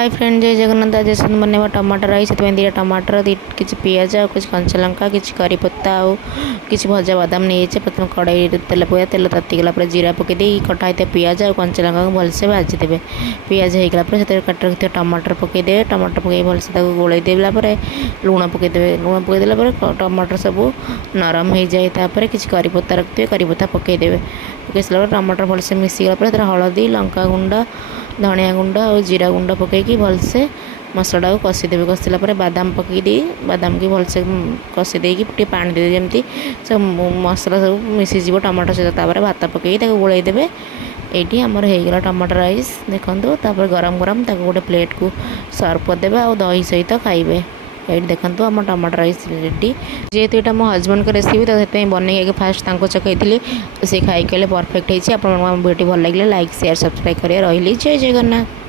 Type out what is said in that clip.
Hi friend जय जगन्नाथ आज आसन बनवा टमाटर राइस से दुटा टमाटर किसी पिज आ कुछ कंचा लंका किसी करी पत्ता आउ किसी भजा बादाम नहीं प्रथम कड़ाई तेल पकड़ा तेल तातीगला जीरा पकईदे कटा होता पिज और कंचा लंका को भलसे भाजीदे पिज होगला से काट रखिए टमाटर पकईदे टमाटर पकई भलसे गोल देला लुण पकईदे लुण पकईदेला टमाटर सब नरम हो जाए किसी करी पत्ता रखिए करी पत्ता पकईदे पकई सारा टमाटर भलसे मिसीगला हलदी लंका गुंड धनिया गुंड और जीरा गुंड पकईकि भलसे मसला को कषिदेवे कषिला बादाम पकईदे बादाम की भलसे कषिदे कि पानी दे जमी सब मसला सब मिसीज टमाटर सहित भात पकईकि गोलईदेवे ये आमर होगला टमाटर राइस देखो गरम गरम गोटे प्लेट को सर्व करदे आ दही सहित खाइबे ये देखो आम टमाटर राइस रेडी जेहेतु यहाँ मो हजबैंड का रेसिपी तो से बनई फास्ट चखई से खाई कहले परफेक्ट होती है। आप वीडियो भल लगे लाइक शेयर सब्सक्राइब करें रही जय जगन्नाथ।